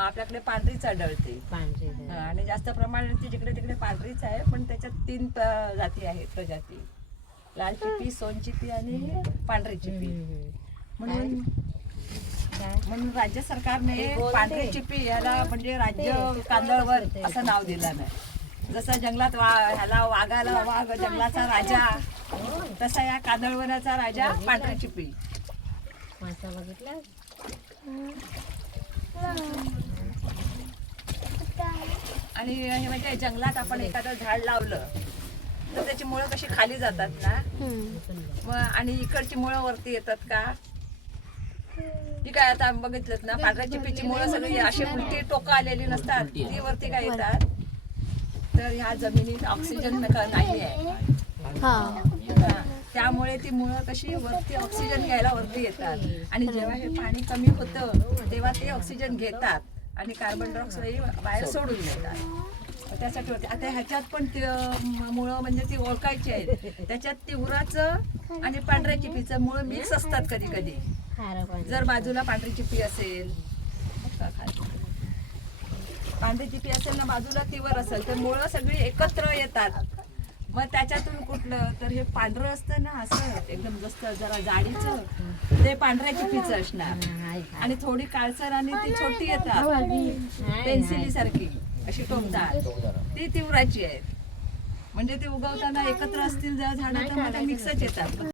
आपल्याकडे पांढरीच आढळते. पांढरी हा, आणि जास्त प्रमाणात ती जिकडे तिकडे पांढरीच आहे पण त्याच्यात तीन जाती आहेत प्रजाती. लाल चिपी सोन चिपी आणि पांढरी चिपी म्हणून म्हणून राज्य सरकारने पांढरी चिपी याला म्हणजे राज्य कांदळवन असं नाव दिलं नाही जसं जंगलात वा ह्याला वाघाला वाघ जंगलाचा राजा. तसा या कांदळवनाचा राजा पांढरी चिपी बघितला आणि हे म्हणजे जंगलात आपण एखादं झाड लावलं तर त्याची मुळं कशी खाली जातात ना? मग आणि इकडची मुळं वरती येतात का? ती काय आता बघितलं ना पांढऱ्या चिपीची मुळं सगळी अशी उलटी टोकं आलेली नसतात ती वरती काय येतात? तर ह्या जमिनीत ऑक्सिजन नाही आहे. हा. त्यामुळे ती मुळं कशी वरती ऑक्सिजन घ्यायला वरती येतात. आणि जेव्हा हे पाणी कमी होतं तेव्हा ते ऑक्सिजन घेतात. आणि कार्बन डायऑक्साईड बाहेर सोडून देतात. त्यासाठी होते. आता ह्याच्यात पण ते, म- मुळं म्हणजे ती ओळखायची आहेत. त्याच्यात तिवराचं आणि पांढऱ्या चिपीचं मुळं मिक्स असतात कधी कधी. जर बाजूला पांढरी चिपी असेल. पांढरी चिपी असेल ना बाजूला तिवर असेल तर मुळं सगळी एकत्र येतात. मग त्याच्यातून कुठलं? तर हे पांढरं असतं ना असं एकदम जास्त जरा जाडीचं ते पांढऱ्या चिपीचं असणार. आणि थोडी काळसर आणि ती छोटी येतात. पेन्सिली सारखी अशी टोमदार. ती तिवराची आहेत. म्हणजे ते उगवताना एकत्र असतील जर झाडं तर मला मिक्सच येतात.